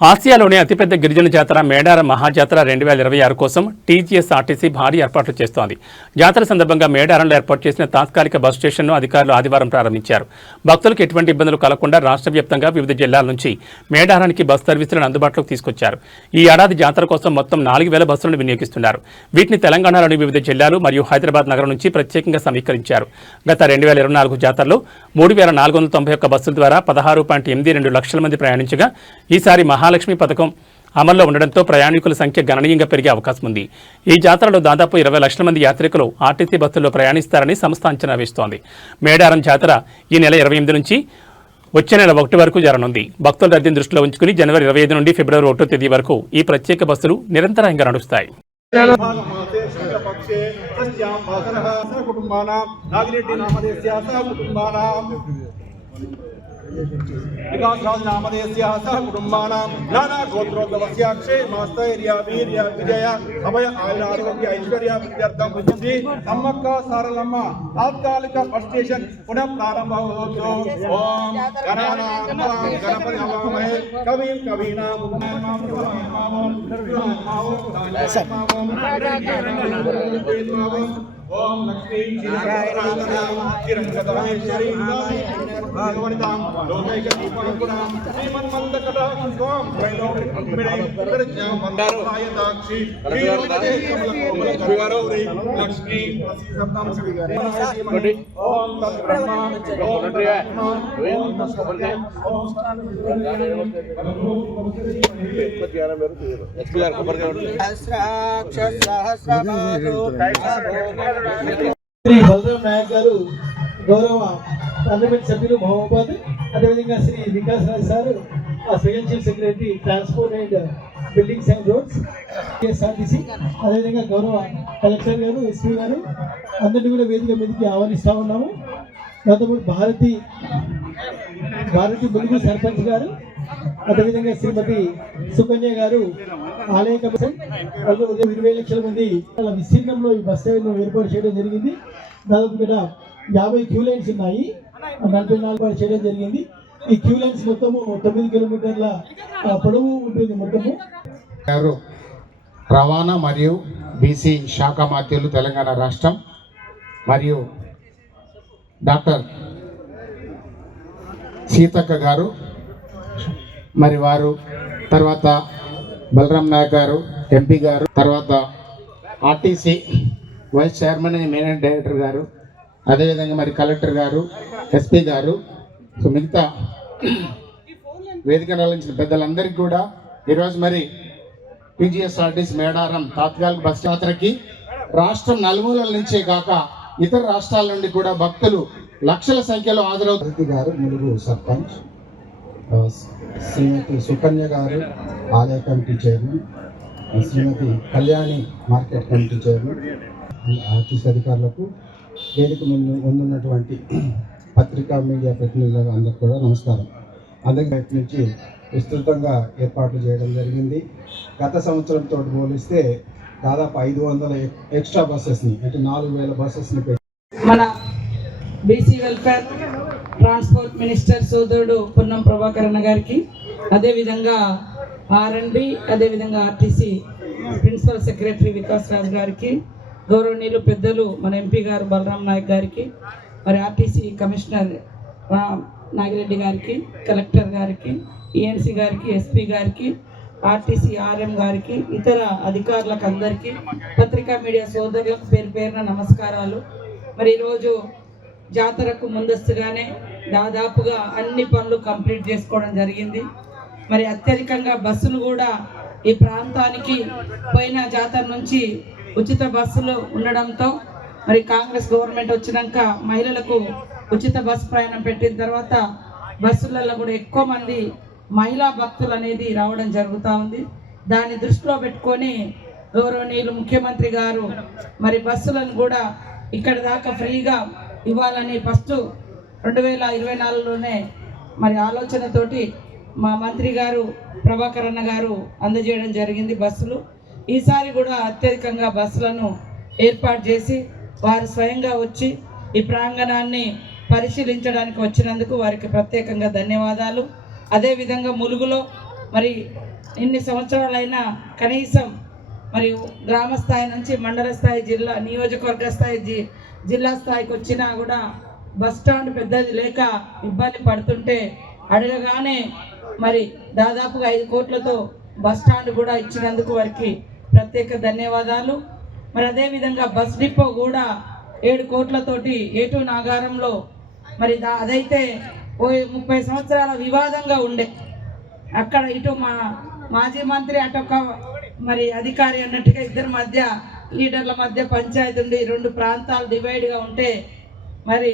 ఆసియాలోని అతిపెద్ద గిరిజన జాతర మేడారం మహాజాతర రెండు వేల ఇరవై ఆరు కోసం టీజీఎస్ ఆర్టీసీ భారీ ఏర్పాట్లు చేస్తోంది. జాతర సందర్భంగా మేడారంలో ఏర్పాటు చేసిన తాత్కాలిక బస్ స్టేషన్ను అధికారులు ఆదివారం ప్రారంభించారు. భక్తులకు ఎటువంటి ఇబ్బందులు కలగకుండా రాష్ట్ర వ్యాప్తంగా వివిధ జిల్లాల నుంచి మేడారానికి బస్ సర్వీసులను అందుబాటులోకి తీసుకొచ్చారు. ఈ ఏడాది జాతర కోసం మొత్తం నాలుగు వేల బస్సులను వినియోగిస్తున్నారు. వీటిని తెలంగాణలోని వివిధ జిల్లాలు మరియు హైదరాబాద్ నగరం నుంచి ప్రత్యేకంగా సమీకరించారు. గత రెండు వేల ఇరవై నాలుగు జాతరలో మూడు వేల నాలుగు వందల తొంభై ఒక్క బస్సుల ద్వారా పదహారు పాయింట్ ఎనిమిది రెండు లక్షల మంది ప్రయాణించగా ఈసారి మహా మహాలక్ష్మి పథకం అమల్లో ఉండడంతో ప్రయాణికుల సంఖ్య గణనీయంగా పెరిగే అవకాశం ఉంది. ఈ జాతరలో దాదాపు ఇరవై లక్షల మంది యాత్రికులు ఆర్టీసీ బస్సుల్లో ప్రయాణిస్తారని సంస్థ అంచనా వేస్తోంది. మేడారం జాతర ఈ నెల ఇరవై ఎనిమిది నుంచి వచ్చే నెల ఒకటి వరకు జరగనుంది. భక్తుల రద్దీని దృష్టిలో ఉంచుకుని జనవరి ఇరవై ఐదు నుండి ఫిబ్రవరి ఒకటో తేదీ వరకు ఈ ప్రత్యేక బస్సులు నిరంతరంగా నడుస్తాయి. కుటుంబానా. నాగిరెడ్డి నామధేయస్య స కుటుంబానాం వికాస్ రాజ్ నామధేయస్య స కుటుంబానాం నానా గోత్రోద్భవస్య క్షేమస్థైర్య వీర్య విజయ అభయ ఆయురారోగ్య ఐశ్వర్య విద్యార్థం వచ్చింది నమ్మక్క సారలమ్మ తాత్కాలిక బస్ స్టేషన్ పునః ప్రారంభమవుతూ ఓం గణానాం గణపతి హవామహే కవిం కవీనాం ఓం లక్ష్మీ చిరంజతమేశ్వరీ భగవనితాం లోకైక దీపాంకురాం శ్రీమన్మందకటాక్షి స్వాం త్రైలోక్యమిడే ప్రజ్ఞాం మందారాయతాక్షి శ్రీరమణే కమల కోమల లక్ష్మీ శబ్దం శ్రీ ఓం తద్బ్రహ్మ ఓం బ్రహ్మ ఓం తస్సత్య ఓం శ్రీ బలరాం నాయక్ గారు గౌరవ పార్లమెంట్ సభ్యులు మహబూబాద్ అదేవిధంగా Shri Vikas Raj sir special chief secretary transport and buildings and roads KSRTC అదేవిధంగా గౌరవ కలెక్టర్ గారు ఎస్పీ గారు అందరినీ కూడా వేదిక మీదకి ఆహ్వానిస్తూ ఉన్నాము. దాంతో పాటు భారతి భారతి ములుగు సర్పంచ్ గారు అదేవిధంగా శ్రీమతి సుకన్య గారు ఆలయ కమిషన్ వాళ్ళు ఉదయం ఇరవై లక్షల మంది వాళ్ళ విస్తీర్ణంలో ఈ బస్ సేవలను ఏర్పాటు చేయడం జరిగింది. దాదాపు ఇక్కడ యాభై క్యూ లైన్స్ ఉన్నాయి. నలభై నాలుగు చేయడం జరిగింది. ఈ క్యూ లైన్స్ మొత్తము తొమ్మిది కిలోమీటర్ల పొడవు ఉంటుంది మొత్తము. గారు రవాణా మరియు బీసీ శాఖ మాత్యులు తెలంగాణ రాష్ట్రం మరియు డాక్టర్ సీతక్క గారు మరి వారు తర్వాత బలరాం నాయక్ గారు ఎంపీ గారు తర్వాత RTC vice chairman and managing director గారు అదేవిధంగా మరి కలెక్టర్ గారు ఎస్పీ గారు సో మిగతా వేదిక నిర్వహించిన పెద్దలందరికీ కూడా ఈరోజు మరి పీజీఎస్ఆర్టీస్ మేడారం తాత్కాలిక బస్ యాత్రకి రాష్ట్రం నలుమూలల నుంచే కాక ఇతర రాష్ట్రాల నుండి కూడా భక్తులు లక్షల సంఖ్యలో హాజరవుతారు గారు ములుగు సర్పంచ్ శ్రీమతి సుకన్య గారు ఆలయ committee chairman Shrimati Kalyani market committee chairman RTC అధికారులకు వేదిక ముందు ముందున్నటువంటి పత్రికా మీడియా ప్రతినిధులకు అందరికీ కూడా నమస్కారం. అందరి బయట నుంచి విస్తృతంగా ఏర్పాట్లు చేయడం జరిగింది. గత సంవత్సరంతో పోలిస్తే దాదాపు ఐదు వందల ఎక్స్ట్రా బస్సెస్ని అంటే నాలుగు వేల బస్సెస్ని పెట్టి మన బీసీ వెల్ఫేర్ ట్రాన్స్పోర్ట్ మినిస్టర్ సోదరుడు పొన్నం ప్రభాకరణ గారికి అదేవిధంగా ఆర్ఎండ్బి అదేవిధంగా RTC principal secretary Vikas Raj గారికి గౌరవనీయులు పెద్దలు మన ఎంపీ గారు బలరాం నాయక్ గారికి మరి ఆర్టీసీ కమిషనర్ రా- నాగిరెడ్డి గారికి కలెక్టర్ గారికి ఈఎన్సీ గారికి ఎస్పీ గారికి ఆర్టీసీ ఆర్ఎం గారికి ఇతర అధికారులకు అందరికీ పత్రికా మీడియా సోదరులకు పేరు పేరున నమస్కారాలు. మరి ఈరోజు జాతరకు ముందస్తుగానే దాదాపుగా అన్ని పనులు కంప్లీట్ చేసుకోవడం జరిగింది. మరి అత్యధికంగా బస్సులు కూడా ఈ ప్రాంతానికి పోయిన జాతర నుంచి ఉచిత బస్సులు ఉండడంతో మరి కాంగ్రెస్ గవర్నమెంట్ వచ్చినాక మహిళలకు ఉచిత బస్సు ప్రయాణం పెట్టిన తర్వాత బస్సులలో కూడా ఎక్కువ మంది మహిళా భక్తులు అనేది రావడం జరుగుతూ ఉంది. దాన్ని దృష్టిలో పెట్టుకొని గౌరవనీయులు ముఖ్యమంత్రి గారు మరి బస్సులను కూడా ఇక్కడ దాకా ఫ్రీగా ఇవ్వాలని ఫస్ట్ రెండు వేల ఇరవై నాలుగులోనే మరి ఆలోచనతోటి మా మంత్రి గారు ప్రభాకర్ అన్న గారు అందజేయడం జరిగింది బస్సులు. ఈసారి కూడా అత్యధికంగా బస్సులను ఏర్పాటు చేసి వారు స్వయంగా వచ్చి ఈ ప్రాంగణాన్ని పరిశీలించడానికి వచ్చినందుకు వారికి ప్రత్యేకంగా ధన్యవాదాలు. అదేవిధంగా ములుగులో మరి ఇన్ని సంవత్సరాలైనా కనీసం మరి గ్రామ స్థాయి నుంచి మండల స్థాయి జిల్లా నియోజకవర్గ స్థాయి జి జిల్లా స్థాయికి వచ్చినా కూడా బస్ స్టాండ్ పెద్దది లేక ఇబ్బంది పడుతుంటే అడగగానే మరి దాదాపుగా ఐదు కోట్లతో బస్ స్టాండ్ కూడా ఇచ్చినందుకు వారికి ప్రత్యేక ధన్యవాదాలు. మరి అదేవిధంగా బస్ డిపో కూడా ఏడు కోట్లతోటి ఏటు నాగారంలో మరి దా- అదైతే ఓ ముప్పై సంవత్సరాల వివాదంగా ఉండే. అక్కడ ఇటు మా మాజీ మంత్రి అటొక మరి అధికారి అన్నట్టుగా ఇద్దరి మధ్య లీడర్ల మధ్య పంచాయతీ ఉండి రెండు ప్రాంతాలు డివైడ్గా ఉంటే మరి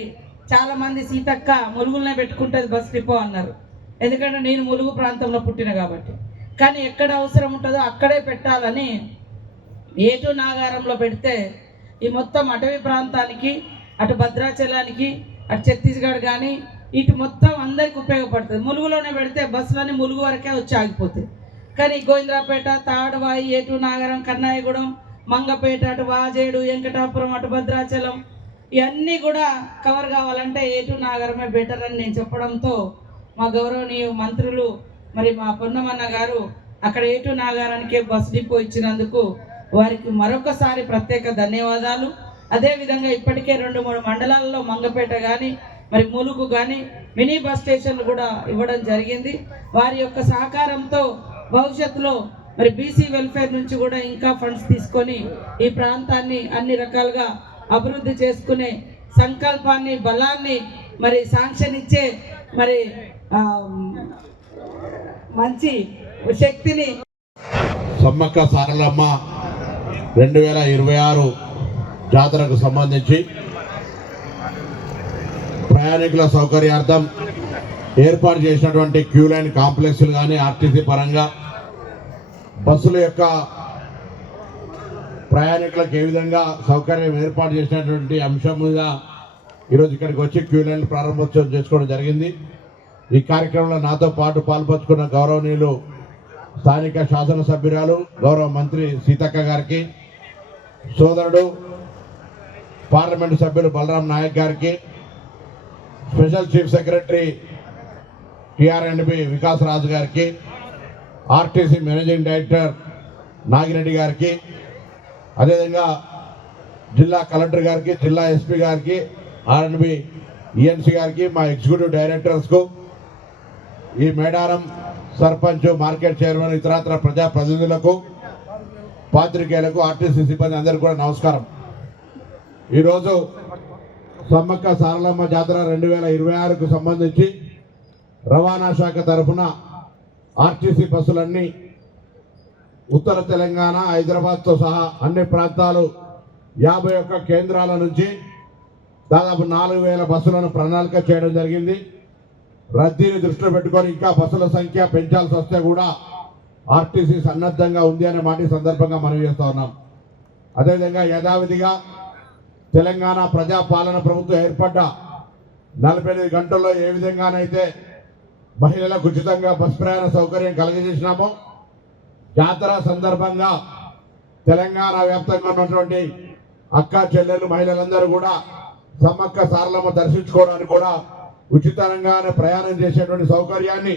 చాలామంది సీతక్క ములుగులనే పెట్టుకుంటుంది బస్ డిపో అన్నారు. ఎందుకంటే నేను ములుగు ప్రాంతంలో పుట్టిన కాబట్టి. కానీ ఎక్కడ అవసరం ఉంటుందో అక్కడే పెట్టాలని ఏటు నాగారంలో పెడితే ఈ మొత్తం అటవీ ప్రాంతానికి అటు భద్రాచలానికి అటు ఛత్తీస్గఢ్ కానీ ఇటు మొత్తం అందరికి ఉపయోగపడుతుంది. ములుగులోనే పెడితే బస్సులన్నీ ములుగు వరకే వచ్చి ఆగిపోతాయి. కానీ గోవిందరాపేట తాడువాయి ఏటు నాగరం కన్నాయగూడెం మంగపేట అటు వాజేడు వెంకటాపురం అటు భద్రాచలం ఇవన్నీ కూడా కవర్ కావాలంటే ఏటు నాగరమే బెటర్ అని నేను చెప్పడంతో మా గౌరవనీయ మంత్రులు మరి మా పొన్నమన్న గారు అక్కడ ఏటు నాగారానికే బస్ డిపో ఇచ్చినందుకు వారికి మరొకసారి ప్రత్యేక ధన్యవాదాలు. అదేవిధంగా ఇప్పటికే రెండు మూడు మండలాల్లో మంగపేట కానీ మరి ములుగు కానీ మినీ బస్ స్టేషన్లు కూడా ఇవ్వడం జరిగింది. వారి యొక్క సహకారంతో భవిష్యత్తులో మరి బీసీ వెల్ఫేర్ నుంచి కూడా ఇంకా ఫండ్స్ తీసుకొని ఈ ప్రాంతాన్ని అన్ని రకాలుగా అభివృద్ధి చేసుకునే సంకల్పాన్ని బలాన్ని మరి శాంక్షన్ ఇచ్చే మరి మంచి శక్తిని సమ్మక్క సారలమ్మ రెండు వేల ఇరవై ఆరు జాతరకు సంబంధించి ప్రయాణికుల సౌకర్యార్థం ఏర్పాటు చేసినటువంటి క్యూ లైన్ కాంప్లెక్స్లు కానీ ఆర్టీసీ పరంగా బస్సుల యొక్క ప్రయాణికులకు ఏ విధంగా సౌకర్యం ఏర్పాటు చేసినటువంటి అంశం మీద ఈరోజు ఇక్కడికి వచ్చి క్యూ లైన్ ప్రారంభోత్సవం చేసుకోవడం జరిగింది. ఈ కార్యక్రమంలో నాతో పాటు పాల్పంచుకున్న గౌరవనీయులు స్థానిక శాసనసభ్యురాలు గౌరవ మంత్రి సీతక్క గారికి సోదరుడు పార్లమెంటు సభ్యులు బలరాం నాయక్ గారికి special chief secretary T R and B Vikas Raju గారికి ఆర్టీసీ మేనేజింగ్ డైరెక్టర్ నాగిరెడ్డి గారికి అదేవిధంగా జిల్లా కలెక్టర్ గారికి జిల్లా ఎస్పీ గారికి ఆర్ఎండ్బి ఈఎన్సీ గారికి మా ఎగ్జిక్యూటివ్ డైరెక్టర్స్కు ఈ మేడారం సర్పంచ్ మార్కెట్ చైర్మన్ ఇతరత్ర ప్రజా ప్రతినిధులకు పాత్రికేయులకు ఆర్టీసీ సిబ్బంది అందరికీ కూడా నమస్కారం. ఈరోజు సమ్మక్క సారలమ్మ జాతర రెండు వేల ఇరవై ఆరుకు సంబంధించి రవాణా శాఖ తరఫున ఆర్టీసీ బస్సులన్నీ ఉత్తర తెలంగాణ హైదరాబాద్తో సహా అన్ని ప్రాంతాలు యాభై ఒక్క కేంద్రాల నుంచి దాదాపు నాలుగు వేల బస్సులను ప్రణాళిక చేయడం జరిగింది. రద్దీని దృష్టిలో పెట్టుకొని ఇంకా బస్సుల సంఖ్య పెంచాల్సి వస్తే కూడా ఆర్టీసీ సన్నద్ధంగా ఉంది అనే మాట సందర్భంగా మనం చేస్తూ ఉన్నాం. అదేవిధంగా యథావిధిగా తెలంగాణ ప్రజా పాలన ప్రభుత్వం ఏర్పడ్డ నలభై ఐదు గంటల్లో ఏ విధంగానైతే మహిళలకు ఉచితంగా బస్ ప్రయాణ సౌకర్యం కలగజేసినామో జాతర సందర్భంగా తెలంగాణ వ్యాప్తంగా ఉన్నటువంటి అక్క చెల్లెలు మహిళలందరూ కూడా సమ్మక్క సారలమ్మ దర్శించుకోవడానికి కూడా ఉచితంగానే ప్రయాణం చేసేటువంటి సౌకర్యాన్ని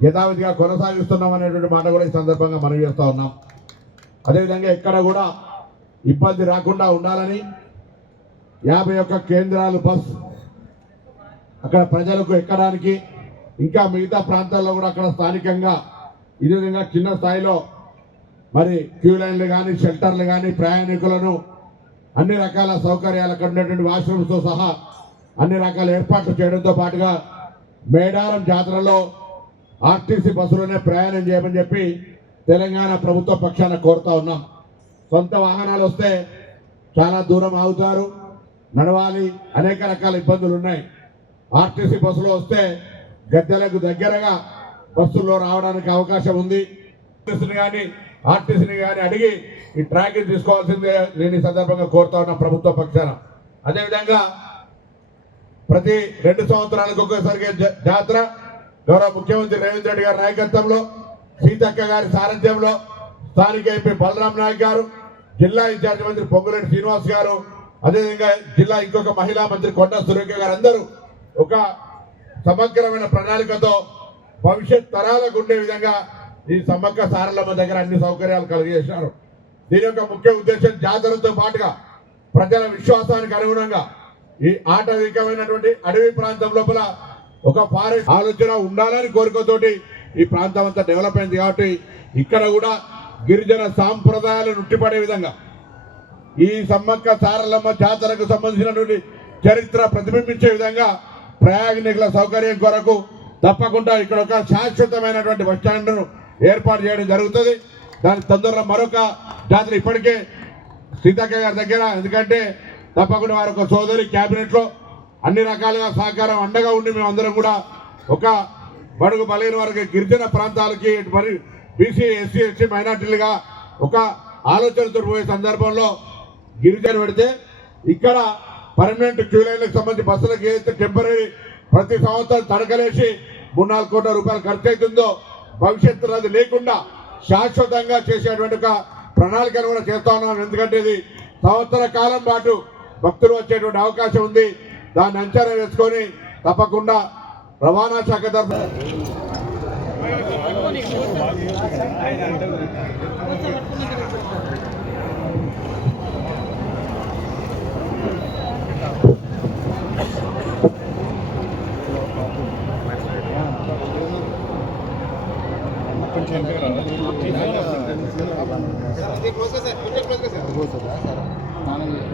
యథావిధిగా కొనసాగిస్తున్నాం అనేటువంటి మాట కూడా ఈ సందర్భంగా మనం చేస్తూ ఉన్నాం. అదేవిధంగా ఎక్కడ కూడా ఇబ్బంది రాకుండా ఉండాలని యాభై ఒక్క కేంద్రాలు బస్ అక్కడ ప్రజలకు ఎక్కడానికి ఇంకా మిగతా ప్రాంతాల్లో కూడా అక్కడ స్థానికంగా ఈ విధంగా చిన్న స్థాయిలో మరి క్యూ లైన్లు కానీ షెల్టర్లు కానీ ప్రయాణికులను అన్ని రకాల సౌకర్యాలు అక్కడ ఉన్నటువంటి వాష్రూమ్స్తో సహా అన్ని రకాల ఏర్పాట్లు చేయడంతో పాటుగా మేడారం జాతరలో ఆర్టీసీ బస్సులోనే ప్రయాణం చేయమని చెప్పి తెలంగాణ ప్రభుత్వ పక్షాన కోరుతా ఉన్నాం. సొంత వాహనాలు వస్తే చాలా దూరం ఆగుతారు. నడవాలి అనేక రకాల ఇబ్బందులు ఉన్నాయి. ఆర్టీసీ బస్సులో వస్తే గద్దెలకు దగ్గరగా బస్సుల్లో రావడానికి అవకాశం ఉంది. కానీ ఆర్టీసీని కానీ అడిగి ఈ ట్రాకింగ్ తీసుకోవాల్సిందే నేను ఈ సందర్భంగా కోరుతా ఉన్న ప్రభుత్వ పక్షాన. అదేవిధంగా ప్రతి రెండు సంవత్సరాలకు ఒక్కసారి జాతర. గౌరవ ముఖ్యమంత్రి రేవంత్ రెడ్డి గారి నాయకత్వంలో సీతక్క గారి సారథ్యంలో స్థానిక ఎంపీ బలరాం నాయక్ గారు జిల్లా ఇన్ఛార్జి మంత్రి పొంగులేటి శ్రీనివాస్ గారు అదేవిధంగా జిల్లా ఇంకొక మహిళా మంత్రి కొండ సురేఖ గారు అందరూ ఒక సమగ్రమైన ప్రణాళికతో భవిష్యత్ తరాలకు ఉండే విధంగా ఈ సమ్మక్క సారలమ్మ దగ్గర అన్ని సౌకర్యాలు కలిగజేశారు. దీని యొక్క ముఖ్య ఉద్దేశం జాతరతో పాటుగా ప్రజల విశ్వాసానికి అనుగుణంగా ఈ ఆటవికమైనటువంటి అడవి ప్రాంతం లోపల ఒక ఫారెస్ట్ ఆలోచన ఉండాలని కోరికతోటి ఈ ప్రాంతం అంతా డెవలప్ అయింది కాబట్టి ఇక్కడ కూడా గిరిజన సాంప్రదాయాలు నుట్టిపడే విధంగా ఈ సమ్మక్క సారలమ్మ జాతరకు సంబంధించినటువంటి చరిత్ర ప్రతిబింబించే విధంగా ప్రయాణికుల సౌకర్యం కొరకు తప్పకుండా ఇక్కడ ఒక శాశ్వతమైనటువంటి బస్ స్టాండ్ను ఏర్పాటు చేయడం జరుగుతుంది. దాని తొందరలో మరొక జాతర ఇప్పటికే సీతక్క గారి దగ్గర ఎందుకంటే తప్పకుండా వారి ఒక సోదరి క్యాబినెట్లో అన్ని రకాలుగా సహకారం అండగా ఉండి మేమందరం కూడా ఒక బడుగు బలైన వారికి గిరిజన ప్రాంతాలకి మరి బీసీ ఎస్సీ ఎస్టీ మైనార్టీలుగా ఒక ఆలోచనతో పోయే సందర్భంలో గిరిజన పెడితే ఇక్కడ పర్మనెంట్ క్యూ లైన్లకు సంబంధించి బస్సులకు ఏదైతే టెంపరీ ప్రతి సంవత్సరం తడకలేసి మూడు నాలుగు కోట్ల రూపాయలు ఖర్చు అవుతుందో భవిష్యత్తులో అది లేకుండా శాశ్వతంగా చేసేటువంటి ఒక ప్రణాళికను కూడా చేస్తా ఉన్నాం. ఎందుకంటే ఇది సంవత్సర కాలం పాటు భక్తులు వచ్చేటువంటి అవకాశం ఉంది. దాన్ని అంచనా వేసుకొని తప్పకుండా రవాణా శాఖ తరఫున స్నానం చేసి